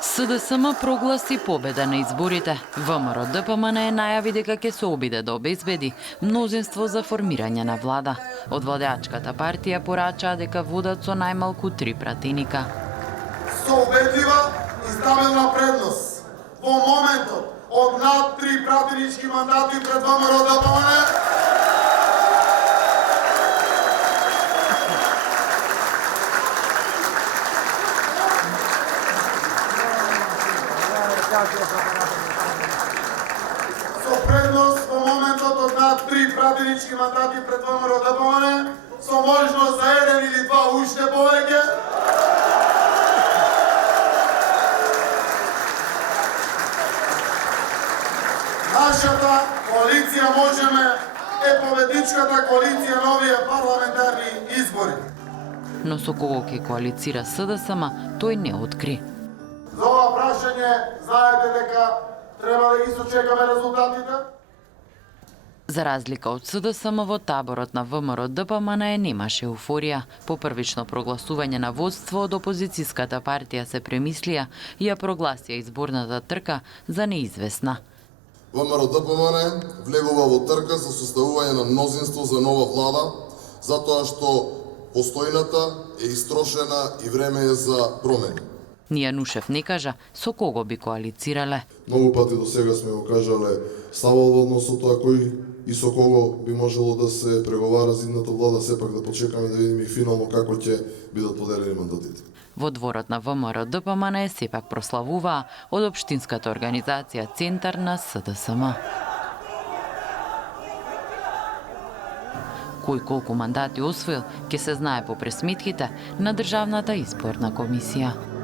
СДСМ прогласи победа на изборите. ВМРО ДПМН најави дека ќе се обиде да обезбеди мнозинство за формирање на влада. Од владеачката партија порачаа дека водат со најмалку 3 пратеника. Со убедлива и стабилна предност во моментот од над 3 пратенички мандати пред ВМРО ДПМН со предност во моментот од над 3 пратенички мандати пред ВМРО ДПМН, со можност за 1 или 2 уште повеќе, нашата коалиција Можеме е победничката коалиција на овие парламентарни избори. Но со кого ќе коалицира СДСМ, тој не откри. За ова прашање знаете дека треба да ги сочекаме резултатите? За разлика од СДСМ, во таборот на ВМРО ДПМН немаше еуфорија. По првично прогласување на водство од опозицијската партија се премислија и ја прогласија изборната трка за неизвестна. ВМРО ДПМН влегува во трка за составување на мнозинство за нова влада, затоа што постојната е истрошена и време е за промени. Нијанушев не кажа со кого би коалицирале. Многу пати до сега сме го кажале ставот во однос со тоа кој и со кого би можело да се преговара за идната влада, сепак да почекаме да видиме и финално како ќе бидат поделени мандатите. Во дворот на ВМРО ДПМН сепак прославуваа од општинската организација Центар на СДСМ. Кој колку мандати освоил ќе се знае по пресметките на Државната изборна комисија.